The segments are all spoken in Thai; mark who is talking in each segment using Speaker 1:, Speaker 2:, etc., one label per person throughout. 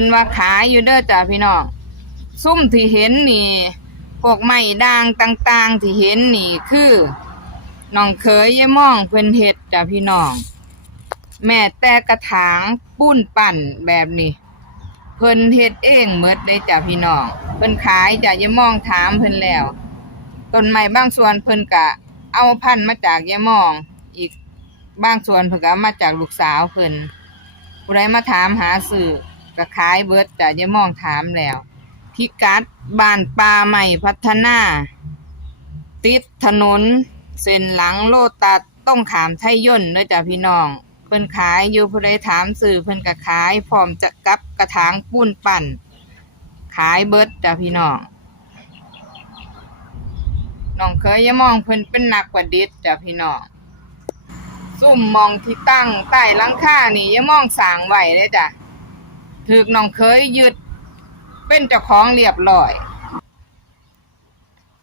Speaker 1: พิ่นว่าขายอยู่เด้อจ้ะพี่น้องซุ่มที่เห็นนี่พวกไม้ด่างต่าง ๆ ที่เห็นนี่คือน้องเคยยายม่องเพิ่นเฮ็ดจ้ะพี่น้อง แม่แต่กระถางปุ้นปั่นแบบนี้เพิ่นเฮ็ดเองหมดได้จ้ะพี่น้องเพิ่นขายจ้ะยายม่องถามเพิ่นแล้วต้นไม้บางส่วนเพิ่นก็เอาพันธุ์มาจากยายม่อง อีกบางส่วนเพิ่นก็เอามาจากลูกสาวเพิ่นผู้ใดมาถามหาซื้อ ก็ขายเบิดจ้ะยายม่องถามแล้วพิกัดบ้านป่าใหม่พัฒนา ติดถนน เส้นหลังโลตัสต้องขามไทยย่นเด้อจ้ะพี่น้อง เพิ่นขายอยู่ผู้ใดถามซื้อเพิ่นก็ขายพร้อมจะกับกระถางปูนปั่น ขายเบิดจ้ะพี่น้องน้องเคยอย่ามองเพิ่นเป็นนักประดิษฐ์จ้ะพี่น้องซุ่มมองที่ตั้งใต้หลังค่านี่อย่ามองสางไหวเด้อจ้ะ ถูกน้องเคยยึด เป็นเจ้าของเรียบร้อย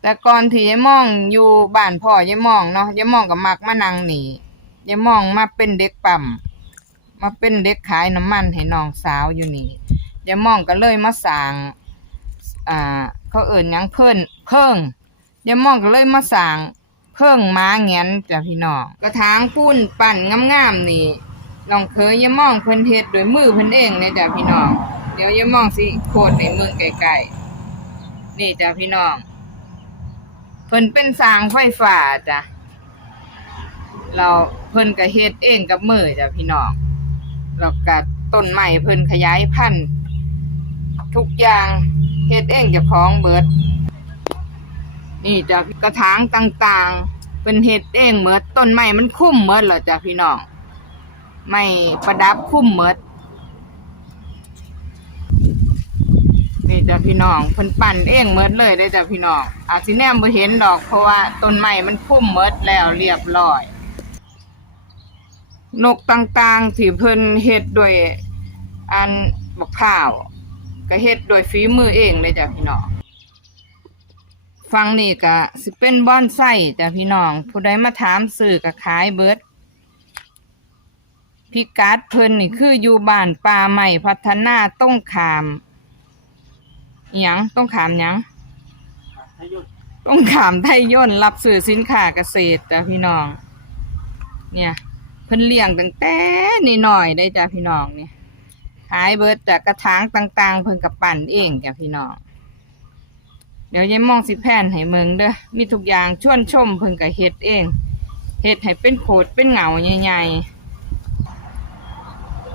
Speaker 1: แต่ก่อนที่ยายมองอยู่บ้านพ่อยายมองเนาะยายมองก็มักมานั่งนี่ยายมองมาเป็นเด็กปั๊มมาเป็นเด็กขายน้ำมันให้น้องสาวอยู่นี่ยายมองก็เลยมาสร้างอ่า เขาเอิ่นยังเพิ่นเพิ่งยายมองก็เลยมาสร้างเพิ่งม้าเงี้ยนจ้ะพี่น้องกระถางปูนปั่นงามๆนี่ น้องเคยยามองเพิ่นเฮ็ดด้วยมือเพิ่นเองเลยจ้ะพี่น้อง เดี๋ยวยามองสิโคดในเมืองไกลๆนี่จ้ะพี่น้อง เพิ่นเป็นสางไฟฟ้าจ้ะเราเพิ่นก็เฮ็ดเองกับมือจ้ะพี่น้องแล้วก็ต้นไม้เพิ่นขยายพันธุ์ทุกอย่างเฮ็ดเองเจ้าของเบิด นี่จ้ะกระถางต่างๆ เป็นเฮ็ดเองเหมดต้นไม้มันคุ้มเหมดเหรอจ้ะพี่น้อง ไม้ประดับคุ้มเมดนี่จ้ะพี่น้องเพิ่นปั่นเองเมดเลยได้จ้ะพี่น้องอาจสิแนมบ่เห็นดอกเพราะว่าต้นไม้มันพุ่มเมดแล้วเรียบร้อย นกต่างๆที่เพิ่นเฮ็ดด้วยอันบักพร้าวก็เฮ็ดด้วยฝีมือเองเลยจ้ะพี่น้องฟังนี่ก็สิเป็นบอนไส้จ้ะพี่น้อง ผู้ใดมาถามซื้อก็ขายเบิด พิกัดเพิ่นนี่คืออยู่บ้านป่าใหม่พัฒนาต้องขามหยังต้องขามหยังต้องขามไทยย่นรับซื้อสินค้าเกษตรจ้ะพี่น้อง เนี่ยเพิ่นเลี้ยงตั้งแต่นี่หน่อยได้จ้ะพี่น้องเนี่ยขายเบิดจากกระถางต่าง ๆ เพิ่นกับปั่นเองจ้ะพี่น้อง เดี๋ยวยายมองสิแผ่นให้เมืองเด้อมีทุกอย่างชวนชมเพิ่นกับเฮ็ดเองเฮ็ดให้เป็นโขดเป็นเหงาใหญ่ๆ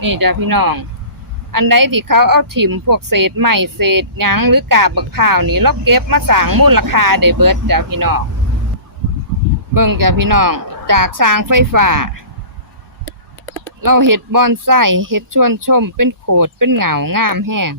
Speaker 1: นี่จ้ะพี่น้อง อันใดที่เขาเอาถิ่มพวกเศษใหม่เศษหยังหรือกาบบักพร้าวนี่เราเก็บมาสร้างมูลค่าได้เบิดจ้ะพี่น้อง เบิ่งจ้ะพี่น้อง จากสร้างไฟฟ้า เราเห็ดบอนไส้เห็ดชวนชมเป็นโขดเป็นเหงางามแห้ง